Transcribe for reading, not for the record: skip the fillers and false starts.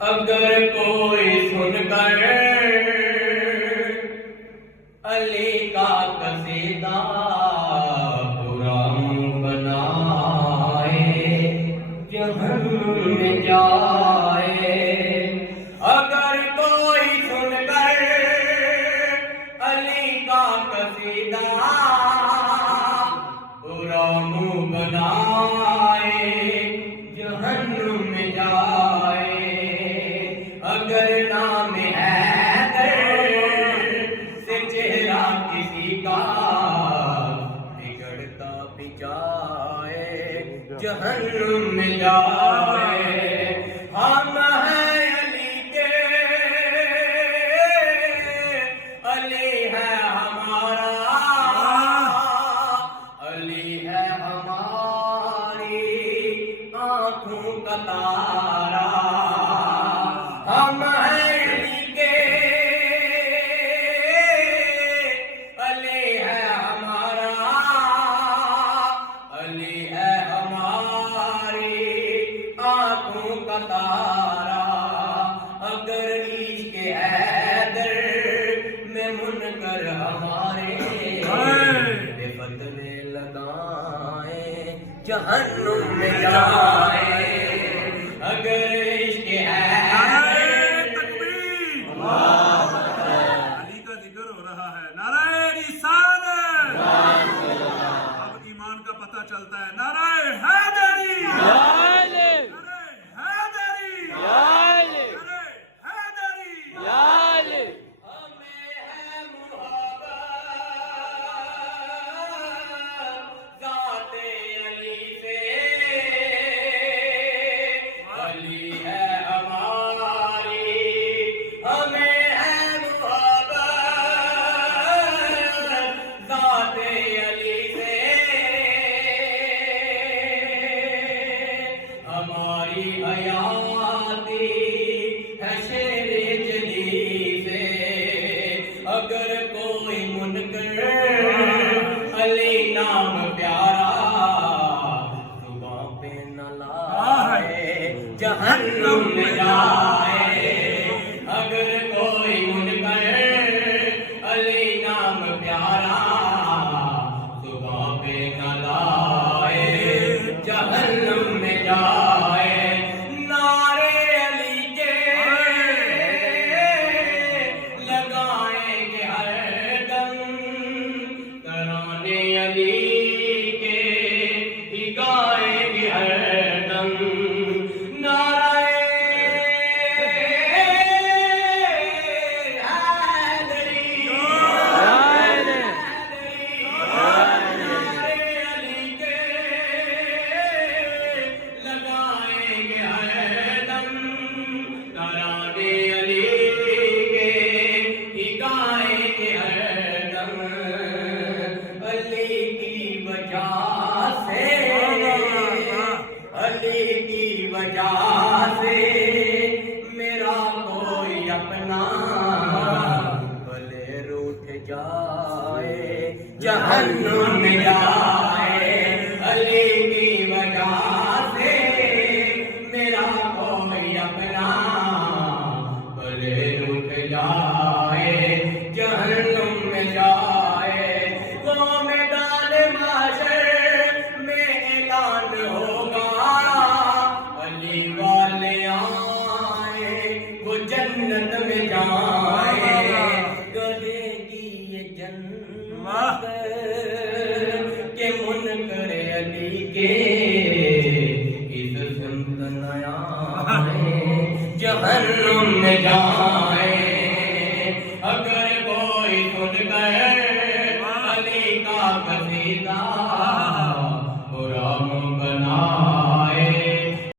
اگر کوئی سن کر علی کا قصیدہ برا بنائے جہنم میں جائے، اگر کوئی سن کر علی کا قصیدہ برا بنائے جہنم میں جائے، اگر نام حیدر سے چہرہ کسی کا بگڑتا بھی جائے جہنم میں جائے، ہم ہیں علی کے، علی ہے ہمارا، علی ہے ہماری آنکھوں کا تارا، ہم ہیں علی کے، علی ہے ہمارا، علی ہے ہماری آنکھوں کا تارا، اگر عشق حیدر میں منکر ہمارے بے فتوے لگائیں جہنم میں جائیں، اگر عشق علی کا ذکر ہو رہا ہے، نعرہ رسالت، اب ایمان کا پتہ چلتا ہے، نعرہ حیدری، نعرہ حیدری، نعرہ حیدری، ہمیں ہے محبت ذات علی سے، علی ہے ہماری، ہمیں ہے محبت ذات علی سے، ہماری حیاتی ہے شیر جلی سے، اگر کوئی منکر علی نام پیارا زباں پہ نہ لائے جہنم میں جائے، اگر کوئی منکر علی نام پیارا زباں پہ نہ لائے جہنم میں جائے، نعرے علی کے لگائیں گے ہر دم، ترانے علی کے ہی گائیں گے ہر دم، نعرہ حیدری، نعرہ علی کے لگائیں گے ہر دم، ترانے علی کے ہی گائیں گے ہر دم، علی کی وجہ سے، علی کی وجہ سے میرا کوئی اپنا بلے روٹھ جائے جہنم میں جائے، علی کی وجہ سے میرا کوئی اپنا بلے روٹھ جائے جہنم میں جائے، وہ میدان محشر میں اعلان ہوگا علی والے آئے وہ جنت میں جائیں، گلے گی یہ جنت کے منکر علی کے اس سمت نیا جہنم میں جائیں، اگر کوئی سن کر علی کا قصیدہ